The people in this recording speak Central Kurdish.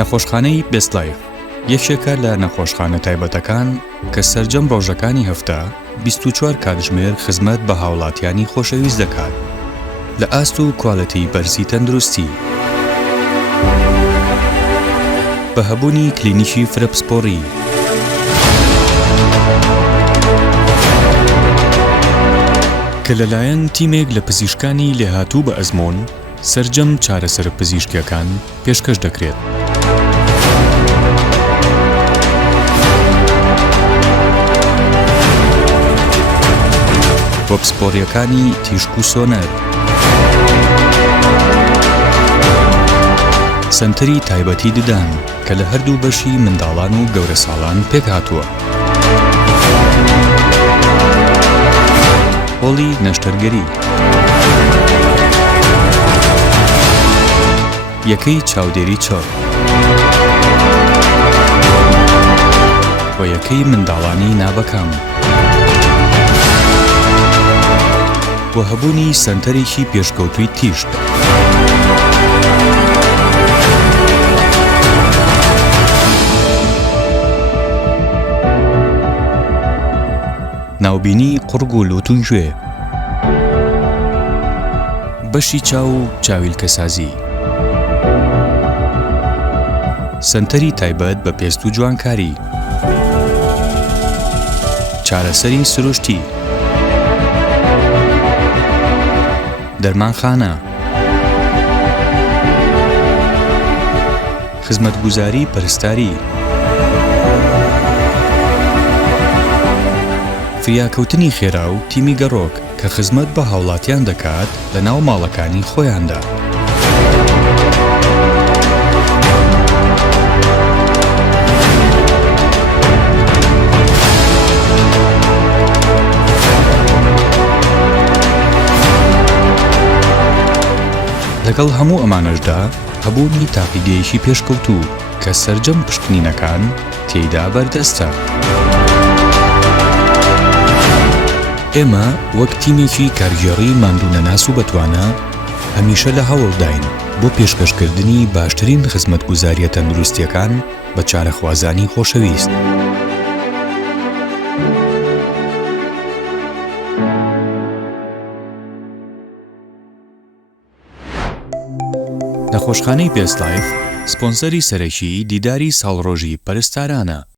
نەخۆشخانەی بێست لایف یەکێکە لە نەخۆشخانە تایبەتەکان کە سەرجەم ڕۆژەکانی هەفتە 24 کاتژمێر خزمەت بە هاوڵاتیانی خۆشەویست دەکات لە ئاست و کوالەتی بەرزی تەندروستی، بەهەبوونی کلینیکی فرە پسپۆڕی، کە لەلایەن تیمێک لە پزیشکانی لێهاتوو بە ئەزمۆن سەرجەم چارەسەر پزیشکیەکان پێشکەش دەکرێت. بۆ پسپۆڕیەکانی تیشک و سۆنەر، سەنتەری تایبەتی ددان کە لە هەردوو بەشی منداڵان و گەورە ساڵان پێک هاتووە، هۆڵی نەشتەرگەری، یەکەی چاودێری چۆر و یەکەی منداڵانی نابەکام، بۆ هەبوونی سەنتەرێکی پێشکەوتووی تیشک، ناوبینی قورگ و لوت و گوێ، بەشی چاو و چاویلکەسازی، سەنتەری تایبەت بە پێست و جوانکاری، چارەسەری سروشتی، دەرمانخانە، خزمەتگوزاری پەرستاری، فریاکەوتنی خێرا و تیمی گەڕۆک کە خزمەت بە هاوڵاتیان دەکات لە ناو ماڵەکانی خۆیاندا. لەگەڵ هەموو ئەمانەشدا هەبوونی تاقیگەیشی پێشکەوتوو کە سەرجەم پشکنینەکان تێیدا بەردەستە. ئێمە وەک تیمێکی کارگێڕی ماندوونەناس و بەتوانە هەمیشە لە هەوڵداین بۆ پێشکەشکردنی باشترین خزمەتگوزاریە تەندروستیەکان بە چارەخوازانی خۆشەویست. نەخۆشخانەی بێست لایف سپۆنسەری سەرەکی دیداری ساڵڕۆژی پەرستارانە.